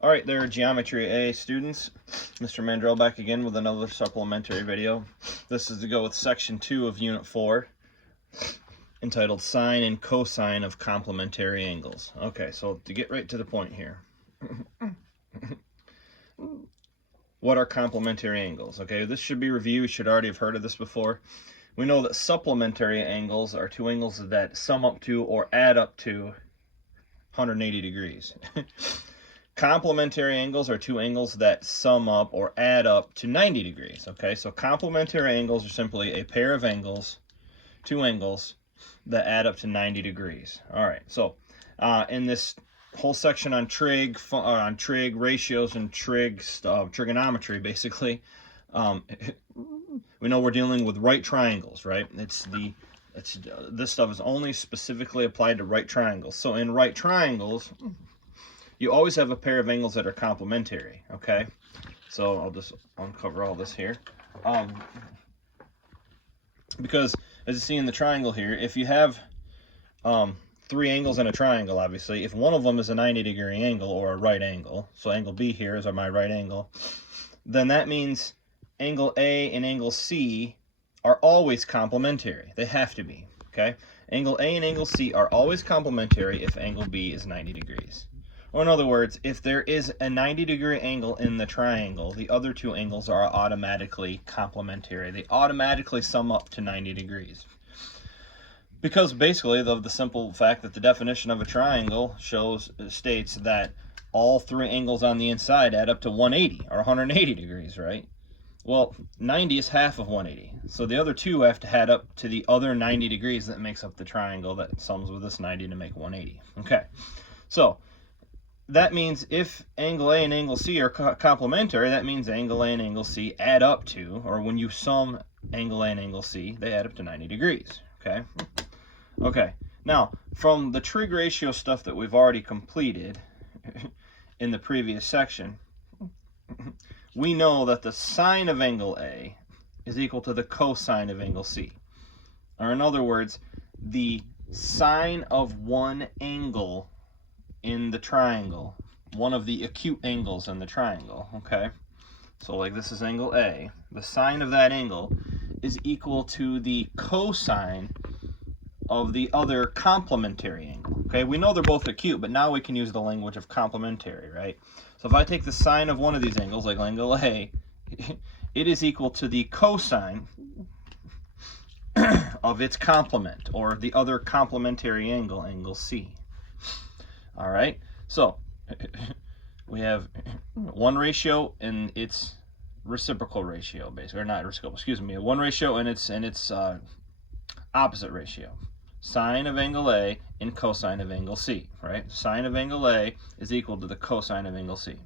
All right, there, Geometry A students. Mr. Mandrell back again with another supplementary video. This is to go with section 2 of unit 4, entitled Sine and Cosine of Complementary Angles. Okay, so to get right to the point here. What are complementary angles? Okay, this should be reviewed. You should already have heard of this before. We know that supplementary angles are two angles that sum up to or add up to 180 degrees. Complementary angles are two angles that sum up or add up to 90 degrees. Okay, so complementary angles are simply a pair of angles, two angles that add up to 90 degrees. All right, so in this whole section on trig, ratios, and trigonometry, basically, we know we're dealing with right triangles, right? This stuff is only specifically applied to right triangles. So in right triangles, you always have a pair of angles that are complementary, okay? So I'll just uncover all this here. Because as you see in the triangle here, if you have three angles in a triangle, obviously, if one of them is a 90-degree angle or a right angle, so angle B here is my right angle, then that means angle A and angle C are always complementary. They have to be, okay? Angle A and angle C are always complementary if angle B is 90 degrees. Or in other words, if there is a 90-degree angle in the triangle, the other two angles are automatically complementary. They automatically sum up to 90 degrees. Because basically, the simple fact that the definition of a triangle states that all three angles on the inside add up to 180 or 180 degrees, right? Well, 90 is half of 180. So the other two have to add up to the other 90 degrees that makes up the triangle that sums with this 90 to make 180. Okay, so that means if angle A and angle C are complementary, that means angle A and angle C add up to, or when you sum angle A and angle C, they add up to 90 degrees, okay? Okay, now, from the trig ratio stuff that we've already completed in the previous section, we know that the sine of angle A is equal to the cosine of angle C. Or in other words, the sine of one angle in the triangle, one of the acute angles in the triangle, okay? So like this is angle A. The sine of that angle is equal to the cosine of the other complementary angle, okay? We know they're both acute, but now we can use the language of complementary, right? So if I take the sine of one of these angles, like angle A, it is equal to the cosine of its complement, or the other complementary angle, angle C. All right, so we have one ratio and its reciprocal ratio, basically, or not reciprocal, excuse me, one ratio and its opposite ratio. Sine of angle A and cosine of angle C, right? Sine of angle A is equal to the cosine of angle C.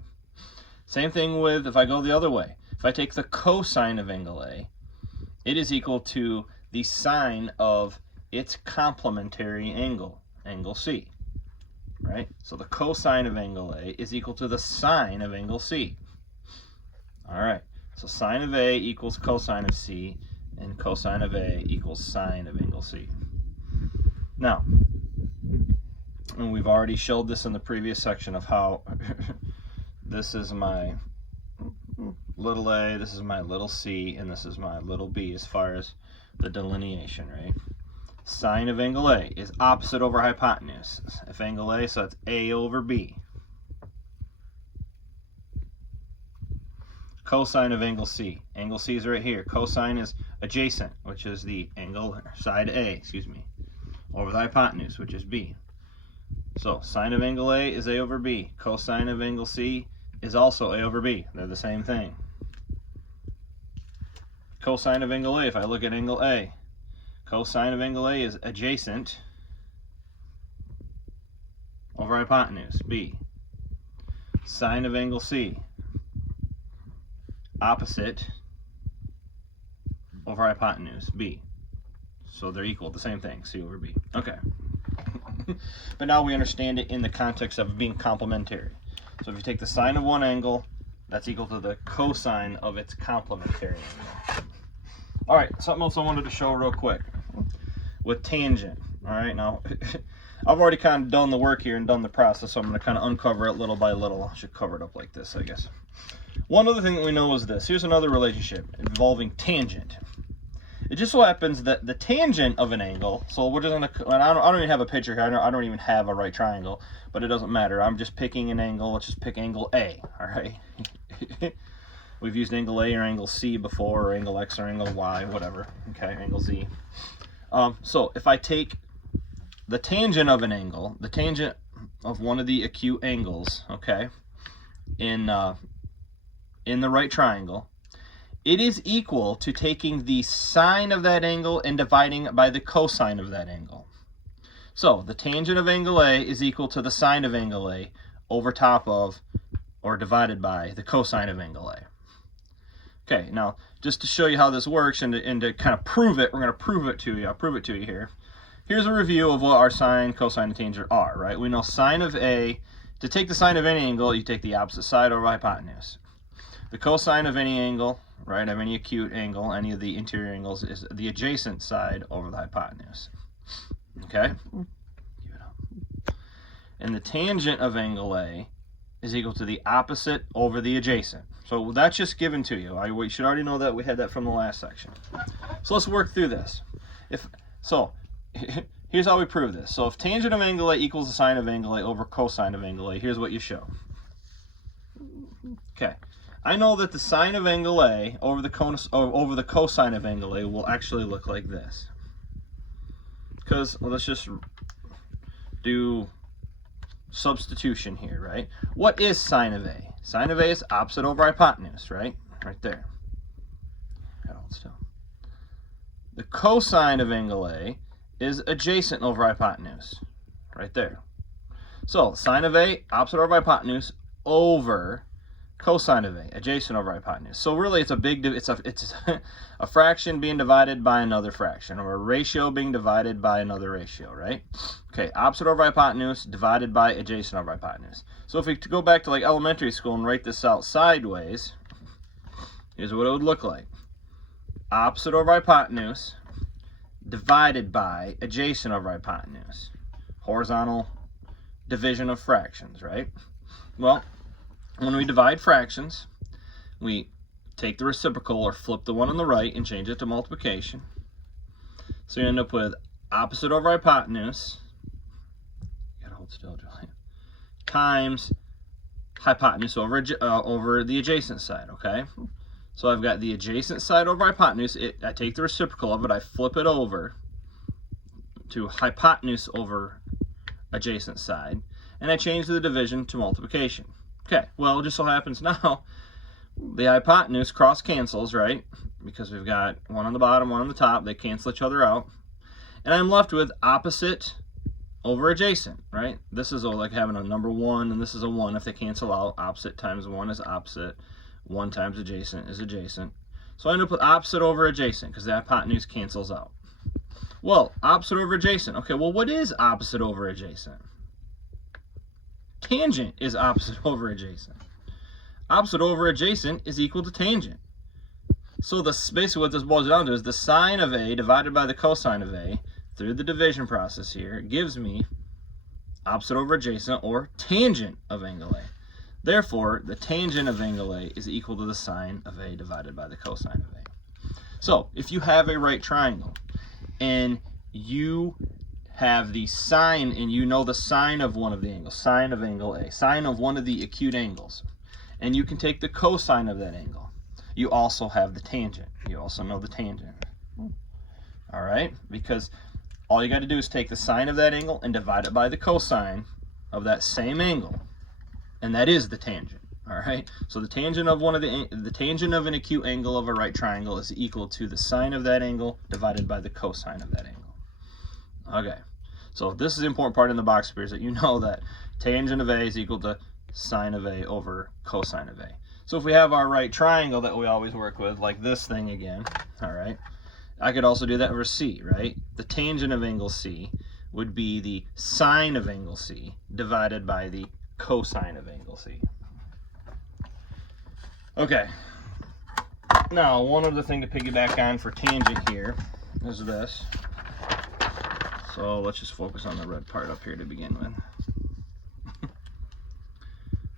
Same thing with, if I go the other way, if I take the cosine of angle A, it is equal to the sine of its complementary angle, angle C. Right? So the cosine of angle A is equal to the sine of angle C. All right, so sine of A equals cosine of C, and cosine of A equals sine of angle C. Now, and we've already showed this in the previous section of how this is my little a, this is my little c, and this is my little b as far as the delineation, right? Sine of angle A is opposite over hypotenuse. If angle A, so it's A over B. Cosine of angle C. Angle C is right here. Cosine is adjacent, which is the angle side A, excuse me, over the hypotenuse, which is B. So sine of angle A is A over B. Cosine of angle C is also A over B. They're the same thing. Cosine of angle A, if I look at angle A, cosine of angle A is adjacent over hypotenuse, B. Sine of angle C, opposite over hypotenuse, B. So they're equal, the same thing, C over B. Okay. But now we understand it in the context of being complementary. So if you take the sine of one angle, that's equal to the cosine of its complementary angle. All right, something else I wanted to show real quick with tangent. All right, now I've already kind of done the work here and done the process, so I'm going to kind of uncover it little by little. I should cover it up like this, I guess. One other thing that we know is this. Here's another relationship involving tangent. It just so happens that the tangent of an angle, so we're just going to, I don't even have a picture here. I don't even have a right triangle, but it doesn't matter. I'm just picking an angle. Let's just pick angle A, all right? We've used angle A or angle C before, or angle X or angle Y, whatever. Okay, angle Z. So if I take the tangent of an angle, the tangent of one of the acute angles, okay, in the right triangle, it is equal to taking the sine of that angle and dividing by the cosine of that angle. So the tangent of angle A is equal to the sine of angle A over top of, or divided by, the cosine of angle A. Okay, now just to show you how this works and to kind of prove it, we're going to prove it to you. I'll prove it to you here. Here's a review of what our sine, cosine, and tangent are, right? We know sine of A, to take the sine of any angle, you take the opposite side over hypotenuse. The cosine of any angle, right, of any acute angle, any of the interior angles, is the adjacent side over the hypotenuse. Okay? Keep it up. And the tangent of angle A is equal to the opposite over the adjacent. So that's just given to you. We should already know that. We had that from the last section. So let's work through this. Here's how we prove this. So if tangent of angle A equals the sine of angle A over cosine of angle A, here's what you show. Okay. I know that the sine of angle A over the cosine of angle A will actually look like this. Because, well, let's just do substitution here, right? What is sine of A? Sine of A is opposite over hypotenuse, right? Right there. Hold still. The cosine of angle A is adjacent over hypotenuse, right there. So sine of A, opposite over hypotenuse, over cosine of A, adjacent over hypotenuse. So really, it's a fraction being divided by another fraction, or a ratio being divided by another ratio, right? Okay, opposite over hypotenuse divided by adjacent over hypotenuse. So if we go back to like elementary school and write this out sideways, here's what it would look like. Opposite over hypotenuse divided by adjacent over hypotenuse. Horizontal division of fractions, right? Well, when we divide fractions, we take the reciprocal or flip the one on the right and change it to multiplication. So you end up with opposite over hypotenuse, you gotta hold still, Julian, times hypotenuse over the adjacent side, okay? So I've got the adjacent side over hypotenuse. I take the reciprocal of it, I flip it over to hypotenuse over adjacent side, and I change the division to multiplication. Okay, well, it just so happens now the hypotenuse cross cancels, right? Because we've got one on the bottom, one on the top. They cancel each other out. And I'm left with opposite over adjacent, right? This is like having a number 1, and this is a 1. If they cancel out, opposite times 1 is opposite. 1 times adjacent is adjacent. So I end up with opposite over adjacent because the hypotenuse cancels out. Well, opposite over adjacent. Okay, well, what is opposite over adjacent? Tangent is opposite over adjacent. Opposite over adjacent is equal to tangent. So basically what this boils down to is the sine of A divided by the cosine of A through the division process here gives me opposite over adjacent, or tangent of angle A. Therefore, the tangent of angle A is equal to the sine of A divided by the cosine of A. So if you have a right triangle and you have the sine, and you know the sine of one of the angles, sine of angle A, sine of one of the acute angles, and you can take the cosine of that angle, you also have the tangent. You also know the tangent. All right? Because all you got to do is take the sine of that angle and divide it by the cosine of that same angle, and that is the tangent. All right? So the tangent of the tangent of an acute angle of a right triangle is equal to the sine of that angle divided by the cosine of that angle. Okay, so this is the important part in the box here, is that you know that tangent of A is equal to sine of A over cosine of A. So if we have our right triangle that we always work with, like this thing again, all right, I could also do that over C, right? The tangent of angle C would be the sine of angle C divided by the cosine of angle C. Okay, now one other thing to piggyback on for tangent here is this. So let's just focus on the red part up here to begin with.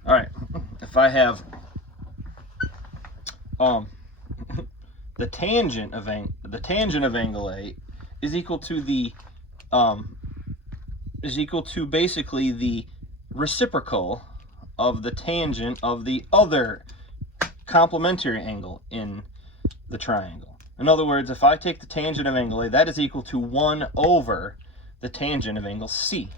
All right, if I have the tangent of angle A is equal to basically the reciprocal of the tangent of the other complementary angle in the triangle. In other words, if I take the tangent of angle A, that is equal to 1 over the tangent of angle C.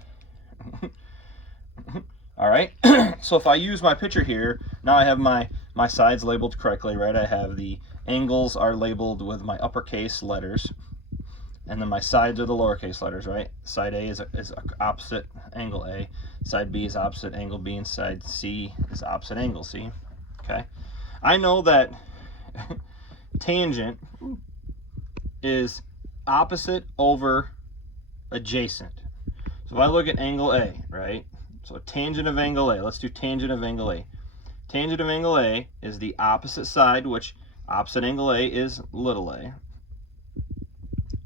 All right, so if I use my picture here, now I have my sides labeled correctly, right? I have the angles are labeled with my uppercase letters, and then my sides are the lowercase letters, right? Side A is opposite angle A, side B is opposite angle B, and side C is opposite angle C, okay? I know that tangent is opposite over adjacent. So if I look at angle A, right? So tangent of angle A, let's do tangent of angle A. Tangent of angle A is the opposite side, which opposite angle A is little a,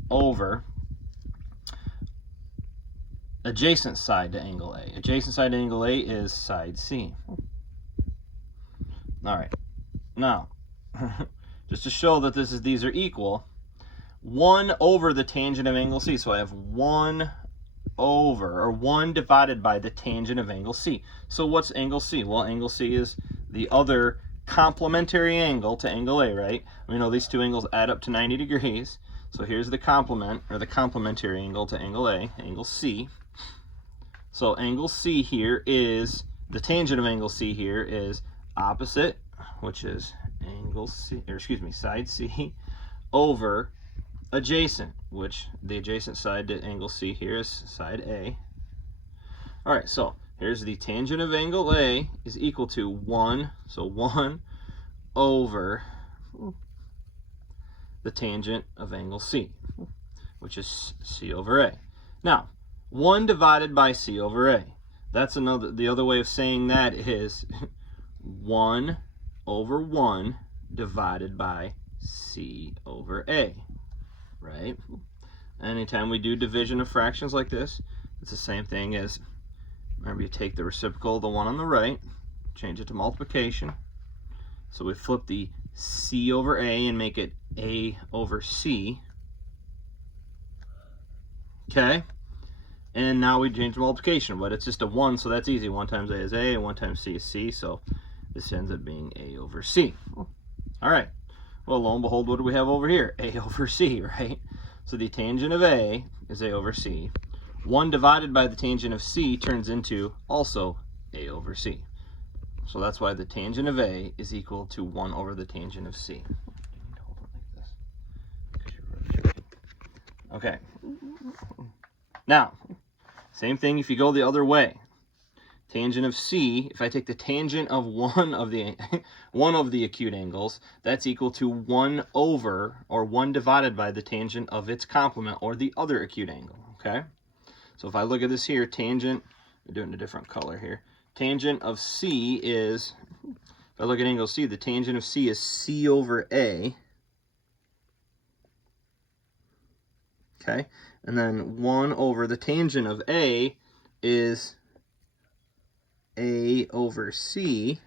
over adjacent side to angle A. Adjacent side to angle A is side C. All right, now, just to show that these are equal, 1 over the tangent of angle C. So I have 1 over, or 1 divided by the tangent of angle C. So what's angle C? Well, angle C is the other complementary angle to angle A, right? We know these two angles add up to 90 degrees. So here's the complement, or the complementary angle to angle A, angle C. So angle C here is, the tangent of angle C here is opposite, which is angle C, or excuse me, side C, over adjacent, which the adjacent side to angle C here is side A. All right, so here's the tangent of angle A is equal to 1, so 1 over the tangent of angle C, which is C over A. Now, 1 divided by C over A. That's the other way of saying that is 1 over 1 divided by C over A, right? Anytime we do division of fractions like this, it's the same thing as, remember, you take the reciprocal of the one on the right, change it to multiplication. So we flip the C over A and make it A over C. Okay? And now we change multiplication, but it's just a 1, so that's easy. 1 times A is A, and 1 times C is C, so this ends up being A over C. All right. Well, lo and behold, what do we have over here? A over C, right? So the tangent of A is A over C. 1 divided by the tangent of C turns into also A over C. So that's why the tangent of A is equal to 1 over the tangent of C. Okay. Now, same thing if you go the other way. Tangent of C, if I take the tangent of one of the acute angles, that's equal to 1 over, or 1 divided by the tangent of its complement, or the other acute angle, okay? So if I look at this here, tangent, we're doing a different color here. Tangent of C is, if I look at angle C, the tangent of C is C over A. Okay, and then 1 over the tangent of A is A over C.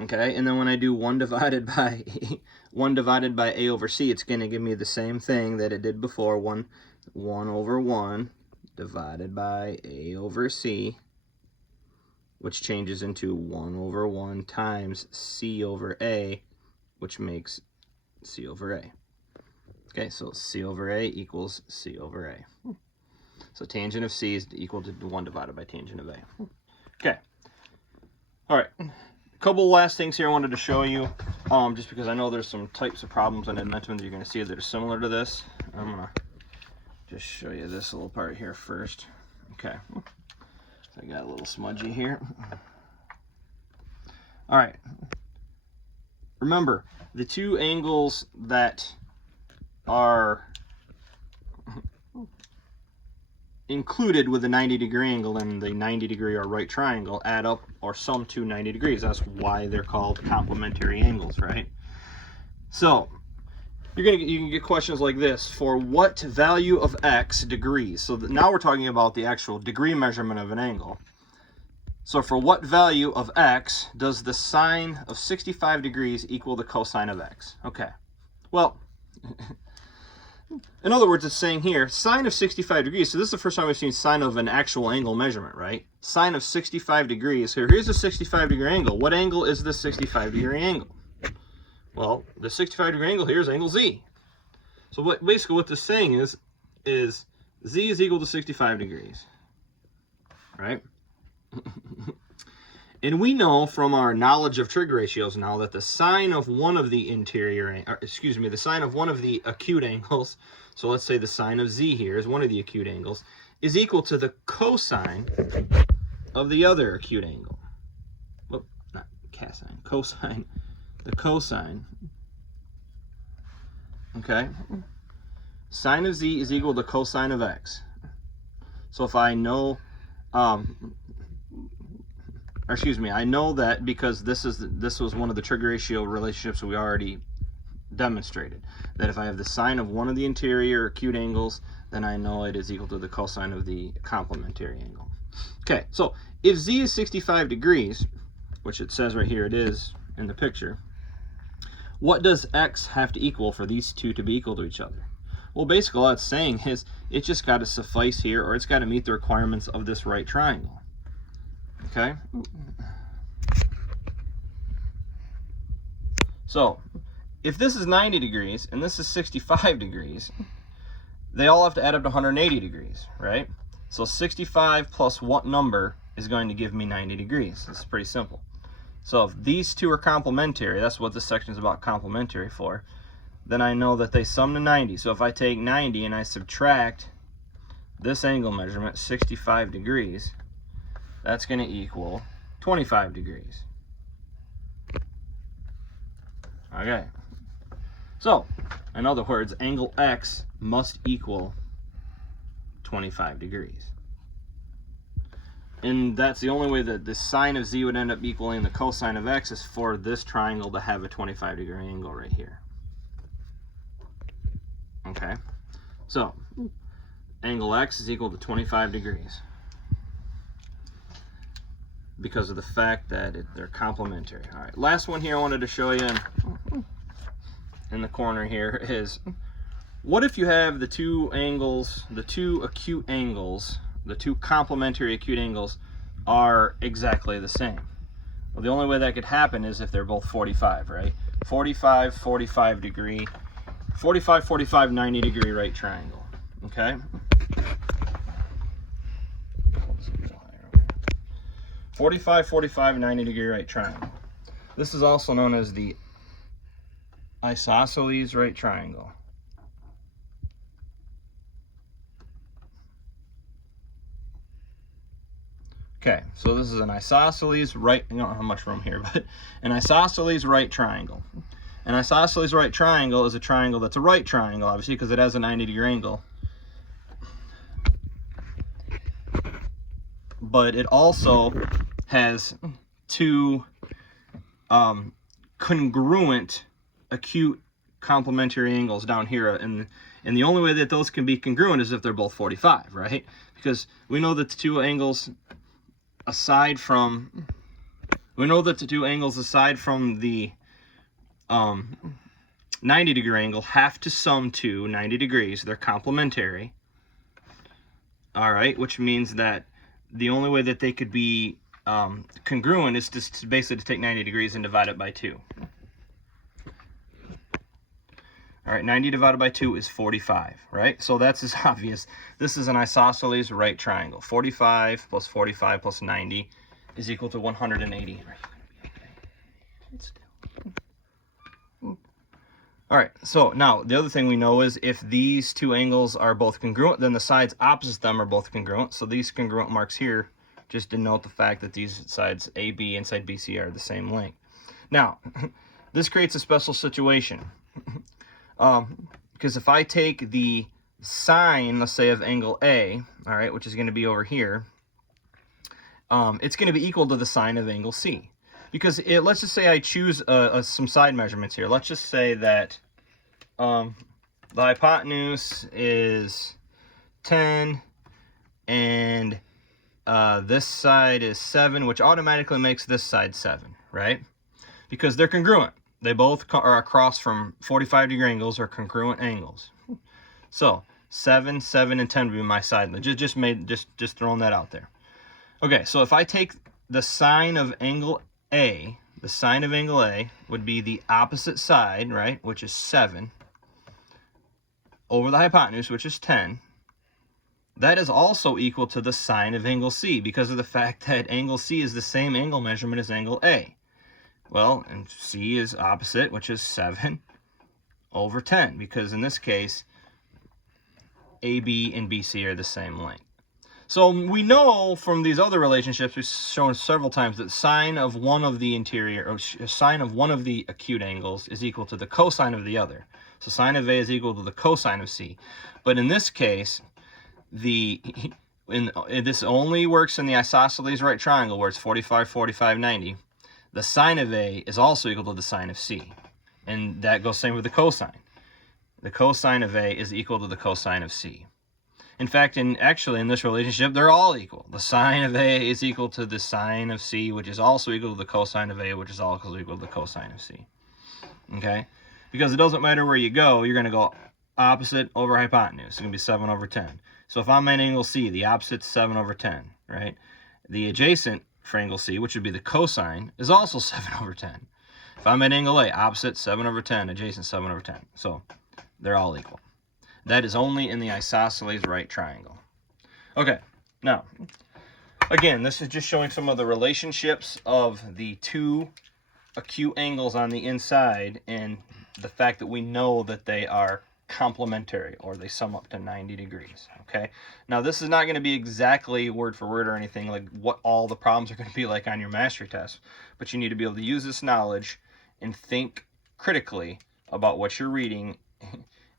Okay, and then when I do 1 divided by A over C, it's going to give me the same thing that it did before, 1 over 1 divided by A over C, which changes into 1 over 1 times C over A, which makes C over A. Okay, so C over A equals C over A. So tangent of C is equal to 1 divided by tangent of A. Okay. All right. A couple last things here I wanted to show you, just because I know there's some types of problems and dimensions you're going to see that are similar to this. I'm going to just show you this little part here first. Okay. So I got a little smudgy here. All right. Remember, the two angles that are included with the 90-degree angle and the 90-degree or right triangle add up or sum to 90 degrees. That's why they're called complementary angles, right? So you can get questions like this: for what value of x degrees? So now we're talking about the actual degree measurement of an angle. So for what value of x does the sine of 65 degrees equal the cosine of x? Okay, well, in other words, it's saying here, sine of 65 degrees, so this is the first time we've seen sine of an actual angle measurement, right? Sine of 65 degrees, here's a 65 degree angle. What angle is this 65 degree angle? Well, the 65 degree angle here is angle Z. So basically what this is saying is Z is equal to 65 degrees, right? And we know from our knowledge of trig ratios now that the sine of one of the the sine of one of the acute angles, so let's say the sine of Z here is one of the acute angles, is equal to the cosine of the other acute angle. Well, not cosine, cosine. The cosine, okay? Sine of Z is equal to cosine of X. So if I know, I know that because this was one of the trig ratio relationships we already demonstrated. That if I have the sine of one of the interior acute angles, then I know it is equal to the cosine of the complementary angle. Okay, so if Z is 65 degrees, which it says right here it is in the picture, what does X have to equal for these two to be equal to each other? Well, basically all it's saying is it's just got to suffice here, or it's got to meet the requirements of this right triangle. Okay? So, if this is 90 degrees and this is 65 degrees, they all have to add up to 180 degrees, right? So 65 plus what number is going to give me 90 degrees? It's pretty simple. So if these two are complementary, that's what this section is about, complementary for, then I know that they sum to 90. So if I take 90 and I subtract this angle measurement, 65 degrees, that's going to equal 25 degrees. Okay. So, in other words, angle X must equal 25 degrees. And that's the only way that the sine of Z would end up equaling the cosine of X is for this triangle to have a 25 degree angle right here. Okay, so angle X is equal to 25 degrees because of the fact that they're complementary. All right, last one here I wanted to show you in the corner here is, what if you have the two angles, the two acute angles, the two complementary acute angles are exactly the same? Well, the only way that could happen is if they're both 45, right? 45, 45 degree, 45, 45, 90 degree right triangle, okay? 45, 45, 90 degree right triangle. This is also known as the isosceles right triangle. Okay, so this is an isosceles right, I don't have much room here, but an isosceles right triangle. An isosceles right triangle is a triangle that's a right triangle, obviously, because it has a 90 degree angle. But it also has two congruent acute complementary angles down here, and the only way that those can be congruent is if they're both 45, right? Because we know that the two angles aside from the 90 degree angle have to sum to 90 degrees. They're complementary. All right, which means that the only way that they could be congruent is just basically to take 90 degrees and divide it by 2. All right, 90 divided by 2 is 45, right? So that's as obvious. This is an isosceles right triangle. 45 plus 45 plus 90 is equal to 180. All right, so now the other thing we know is if these two angles are both congruent, then the sides opposite them are both congruent. So these congruent marks here just denote the fact that these sides AB and side BC are the same length. Now, this creates a special situation. Because if I take the sine, let's say, of angle A, all right, which is going to be over here, it's going to be equal to the sine of angle C. Because let's just say I choose some side measurements here. Let's just say that the hypotenuse is 10, and this side is 7, which automatically makes this side 7, right? Because they're congruent. They both are across from 45-degree angles, or congruent angles. So 7, 7, and 10 would be my side. Just throwing that out there. Okay, so if I take the sine of angle A, the sine of angle A would be the opposite side, right, which is 7, over the hypotenuse, which is 10. That is also equal to the sine of angle C, because of the fact that angle C is the same angle measurement as angle A. Well, and C is opposite, which is 7 over 10, because in this case, AB and BC are the same length. So we know from these other relationships we've shown several times that sine of one of the interior, or sine of one of the acute angles, is equal to the cosine of the other. So sine of A is equal to the cosine of C. But in this case, this only works in the isosceles right triangle, where it's 45, 45, 90. The sine of A is also equal to the sine of C. And that goes same with the cosine. The cosine of A is equal to the cosine of C. In fact, actually in this relationship, they're all equal. The sine of A is equal to the sine of C, which is also equal to the cosine of A, which is also equal to the cosine of C. Okay? Because it doesn't matter where you go, you're going to go opposite over hypotenuse. It's going to be 7 over 10. So if I'm at angle C, the opposite's 7 over 10, right? The adjacent for angle C, which would be the cosine, is also 7 over 10. If I'm at angle A, opposite 7 over 10, adjacent 7 over 10. So they're all equal. That is only in the isosceles right triangle. Okay, now, again, this is just showing some of the relationships of the two acute angles on the inside, and the fact that we know that they are complementary, or they sum up to 90 degrees. Okay, now this is not going to be exactly word for word or anything like what all the problems are going to be like on your mastery test, but you need to be able to use this knowledge and think critically about what you're reading.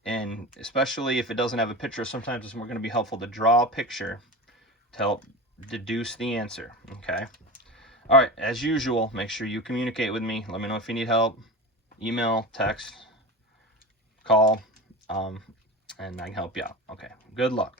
And especially if it doesn't have a picture, sometimes it's more going to be helpful to draw a picture to help deduce the answer. Okay, all right, as usual, make sure you communicate with me. Let me know if you need help. Email, text, call, and I can help you out. Okay, good luck.